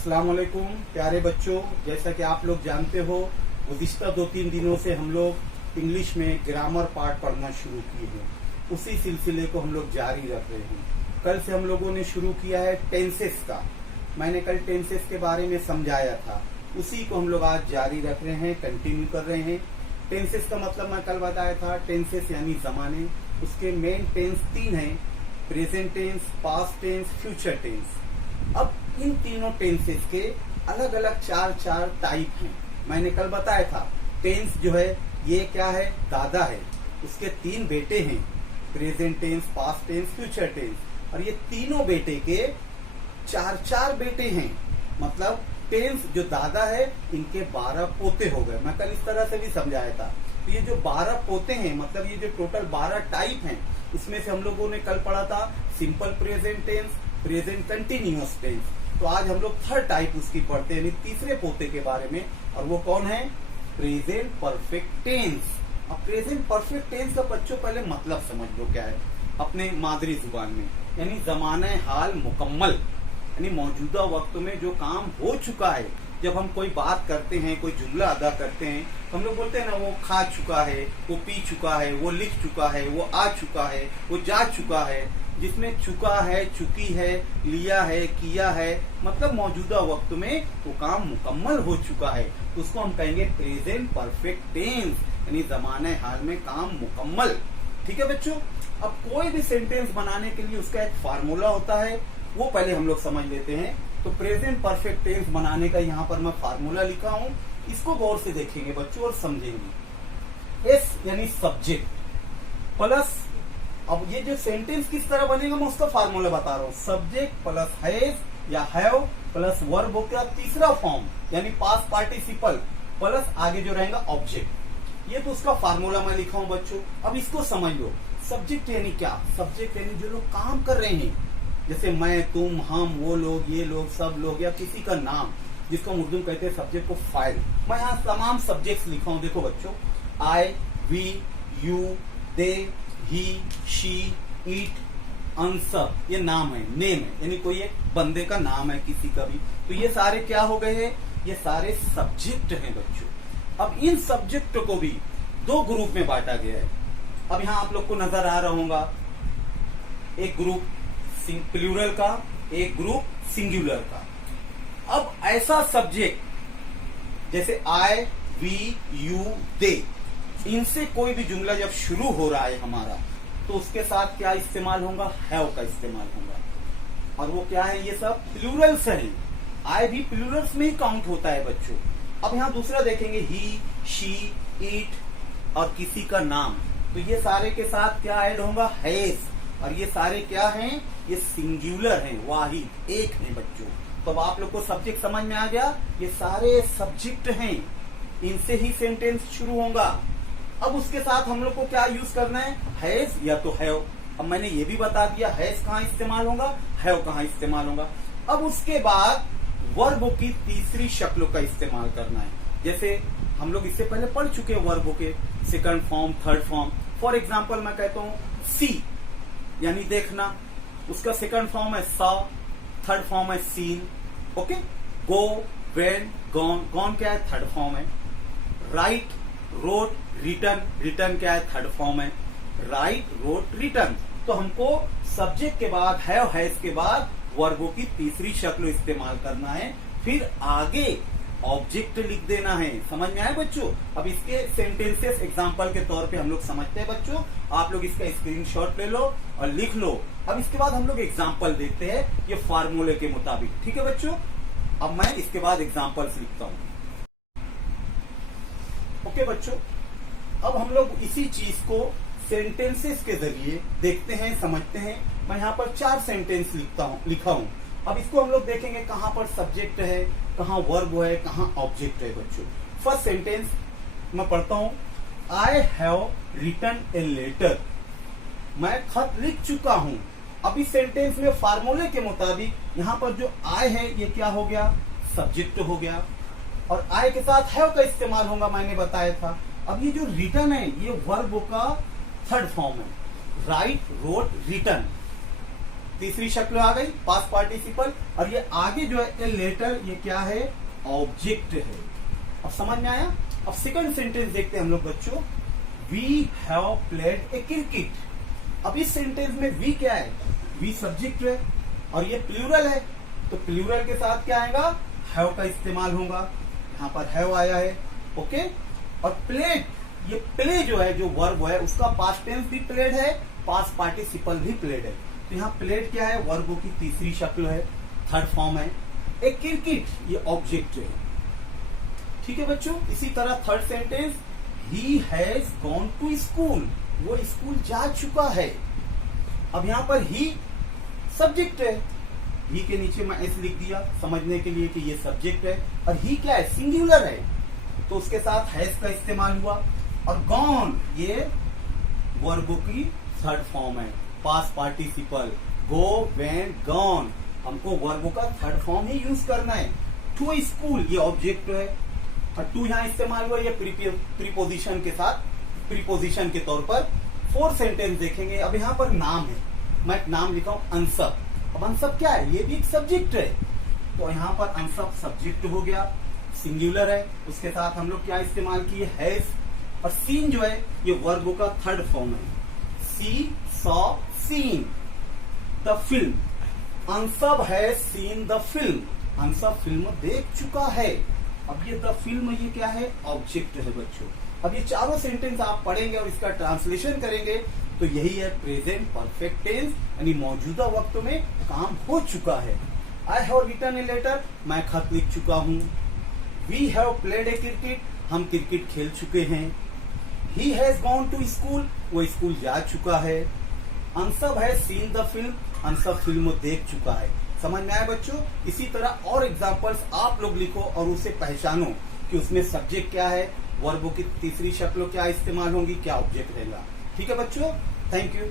अस्सलाम वालेकुम प्यारे बच्चों, जैसा कि आप लोग जानते हो गुज़िश्ता 2-3 दिनों से हम लोग इंग्लिश में ग्रामर पार्ट पढ़ना शुरू किए हैं। उसी सिलसिले को हम लोग जारी रख रहे हैं। कल से हम लोगों ने शुरू किया है टेंसेस का। मैंने कल टेंसेस के बारे में समझाया था, उसी को हम लोग आज जारी रख रहे हैं, कंटिन्यू कर रहे हैं। टेंसेस का मतलब मैं कल बताया था, टेंसेस यानी जमाने। उसके मेन टेंस 3 हैं, present tense, past tense, future tense. अब इन तीनों टेंसेस के अलग अलग चार टाइप हैं। मैंने कल बताया था टेंस जो है ये क्या है, दादा है, उसके 3 बेटे हैं, present tense, past tense, future tense. और ये तीनों बेटे के 4 बेटे हैं। मतलब टेंस जो दादा है इनके 12 पोते हो गए। मैं कल इस तरह से भी समझाया था। तो ये जो 12 पोते हैं, मतलब ये जो टोटल 12 टाइप हैं, उसमें से हम लोगों ने कल पढ़ा था simple present tense, present continuous tense. तो आज हम लोग थर्ड टाइप उसकी पढ़ते हैं, तीसरे पोते के बारे में, और वो कौन है, प्रेजेंट परफेक्ट टेंस। अब प्रेजेंट परफेक्ट टेंस का बच्चों पहले मतलब समझ लो क्या है अपने मादरी जुबान में। यानी जमाने हाल मुकम्मल, यानी मौजूदा वक्त में जो काम हो चुका है। जब हम कोई बात करते हैं, कोई जुमला अदा करते हैं, तो हम लोग बोलते हैं ना, वो खा चुका है, वो पी चुका है, वो लिख चुका है, वो आ चुका है, वो जा चुका है। जिसमें चुका है, चुकी है, लिया है, किया है, मतलब मौजूदा वक्त में वो काम मुकम्मल हो चुका है, तो उसको हम कहेंगे प्रेजेंट परफेक्ट टेंस, यानी जमाने हाल में काम मुकम्मल। ठीक है बच्चों। अब कोई भी सेंटेंस बनाने के लिए उसका एक फार्मूला होता है, वो पहले हम लोग समझ लेते हैं। तो प्रेजेंट परफेक्ट टेंस बनाने का यहाँ पर मैं फार्मूला लिखा हूँ, इसको गौर से देखेंगे बच्चों और समझेंगे। एस यानी सब्जेक्ट प्लस, अब ये जो सेंटेंस किस तरह बनेगा मैं उसका फार्मूला बता रहा हूँ। सब्जेक्ट प्लस हैज या हैव प्लस वर्ब का तीसरा फॉर्म यानी पास्ट पार्टिसिपल प्लस आगे जो रहेगा ऑब्जेक्ट। ये तो उसका फार्मूला मैं लिखा हूँ बच्चों। अब इसको समझ लो। सब्जेक्ट यानी क्या, सब्जेक्ट यानी जो लोग काम कर रहे हैं, जैसे मैं, तुम, हम, वो लोग, ये लोग, सब लोग, या किसी का नाम, जिसको हम उर्दू में कहते हैं सब्जेक्ट को फाइल। मैं यहाँ तमाम सब्जेक्ट्स लिखा हूँ, देखो बच्चों। I, we, you, they, he, she, it, answer, ये नाम है, नेम है, यानी कोई एक बंदे का नाम है, किसी का भी। तो ये सारे क्या हो गए हैं, ये सारे सब्जेक्ट हैं बच्चों। अब इन सब्जेक्ट को भी 2 ग्रुप में बांटा गया है। अब यहाँ आप लोग को नजर आ रहा होगा एक ग्रुप प्लूरल का, एक ग्रुप सिंगुलर का। अब ऐसा सब्जेक्ट जैसे आई, वी, यू, दे, इनसे कोई भी जुमला जब शुरू हो रहा है हमारा, तो उसके साथ क्या इस्तेमाल होगा, हैव का इस्तेमाल होगा। और वो क्या है, ये सब प्लूरल्स हैं। आई भी प्लूरल्स में ही काउंट होता है बच्चों। अब यहाँ दूसरा देखेंगे, ही, शी, इट और किसी का नाम, तो ये सारे के साथ क्या ऐड होगा, हैज। और ये सारे क्या हैं, ये सिंगुलर हैं, वाहिद, एक है बच्चों। तो अब आप लोग को सब्जेक्ट समझ में आ गया, ये सारे सब्जेक्ट हैं, इनसे ही सेंटेंस शुरू होगा। अब उसके साथ हम लोग को क्या यूज करना है, हैज या तो हैव। अब मैंने ये भी बता दिया हैज कहाँ इस्तेमाल होगा, हैव कहाँ इस्तेमाल होगा। अब उसके बाद वर्ब की तीसरी शक्लों का इस्तेमाल करना है। जैसे हम लोग इससे पहले पढ़ चुके हैं वर्ब के second form, third form. For example मैं कहता हूँ सी यानी देखना, उसका सेकंड फॉर्म है सा, थर्ड फॉर्म है seen. Okay. Go, went, gone, gone क्या है, थर्ड फॉर्म है। राइट, रोट, रिटर्न, रिटर्न क्या है, थर्ड फॉर्म है। Write, wrote, written. तो हमको सब्जेक्ट के बाद हैव, हैज के बाद वर्बों की तीसरी शक्ल इस्तेमाल करना है, फिर आगे ऑब्जेक्ट लिख देना है। समझ में आया बच्चों। अब इसके सेंटेंसेस एग्जांपल के तौर पे हम लोग समझते हैं बच्चों। आप लोग इसका स्क्रीनशॉट ले लो और लिख लो। अब इसके बाद हम लोग एग्जांपल देखते हैं ये फार्मूले के मुताबिक। ठीक है बच्चों। अब मैं इसके बाद एग्जांपल्स लिखता हूं। ओके बच्चों, अब हम लोग इसी चीज को सेंटेंसेस के जरिए देखते हैं, समझते हैं। मैं यहाँ पर 4 सेंटेंस लिखा हूं। अब इसको हम लोग देखेंगे कहाँ पर सब्जेक्ट है, कहाँ वर्ब है, कहाँ ऑब्जेक्ट है बच्चों। फर्स्ट सेंटेंस मैं पढ़ता हूँ, I have written a letter, मैं खत लिख चुका हूँ। अब इस सेंटेंस में फार्मूले के मुताबिक यहाँ पर जो आई है ये क्या हो गया, सब्जेक्ट हो गया, और आई के साथ हैव का इस्तेमाल होगा, मैंने बताया था। अब ये जो रिटन है ये वर्ब का थर्ड फॉर्म है, राइट, रोट, रिटन। तीसरी शक्ल आ गई पास्ट पार्टिसिपल, और ये आगे जो है ए लेटर, ये क्या है, ऑब्जेक्ट है। अब समझ में आया। अब सेकंड सेंटेंस देखते हैं हम लोग बच्चों। We have played a cricket. अब इस सेंटेंस में वी क्या है, वी सब्जेक्ट है और ये प्लूरल है, तो प्लूरल के साथ क्या आएगा, हैव का इस्तेमाल होगा। यहाँ पर हैव आया है, ओके। और प्लेड, ये प्ले जो है, जो वर्ब है, उसका पास्ट टेंस भी प्लेड है, पास्ट पार्टिसिपल भी प्लेड है। तो यहाँ प्लेड क्या है, वर्ब की तीसरी शक्ल है, थर्ड फॉर्म है। ए क्रिकेट, ये ऑब्जेक्ट है। ठीक है बच्चों। इसी तरह third sentence, he has gone to school, वो स्कूल जा चुका है। अब यहाँ पर ही सब्जेक्ट है, ही के नीचे मैं एस लिख दिया समझने के लिए कि ये सब्जेक्ट है, और ही क्या है, सिंगुलर है, तो उसके साथ हैज का इस्तेमाल हुआ। और गॉन, ये वर्ब की थर्ड फॉर्म है, पास्ट पार्टिसिपल, गो, वेंट, गॉन, हमको वर्ब का थर्ड फॉर्म ही यूज करना है। टू स्कूल, ये ऑब्जेक्ट है, और टू यहाँ इस्तेमाल हुआ, ये प्रीपोजिशन के साथ, प्रीपोजिशन के तौर पर। फोर्थ सेंटेंस देखेंगे। अब यहाँ पर नाम है, मैं एक नाम लिखा हूं अनसब। अब अनसब क्या है, ये भी एक सब्जेक्ट है, तो यहाँ पर अनसब सब्जेक्ट हो गया, सिंगुलर है, उसके साथ हम लोग क्या इस्तेमाल किए, हैज। और सीन जो है, ये वर्ब का थर्ड फॉर्म है, see, saw, seen, the film. अनसब है सीन द फिल्म, अनसब फिल्म देख चुका है। अब ये द फिल्म, ये क्या है, ऑब्जेक्ट है बच्चों। अब ये चारों सेंटेंस आप पढ़ेंगे और इसका ट्रांसलेशन करेंगे, तो यही है प्रेजेंट परफेक्ट टेंस, यानी मौजूदा वक्त में काम हो चुका है। I have written a letter, मैं खत लिख चुका हूँ। We have played a cricket, हम क्रिकेट खेल चुके हैं। He has gone to school, वो स्कूल जा चुका है। अनसब है सीन द फिल्म, अनसब फिल्म देख चुका है। समझ में आया बच्चों। इसी तरह और एग्जाम्पल्स आप लोग लिखो और उसे पहचानो कि उसमें सब्जेक्ट क्या है, वर्ब की तीसरी शक्ल क्या इस्तेमाल होंगी, क्या ऑब्जेक्ट रहेगा। ठीक है बच्चों, थैंक यू।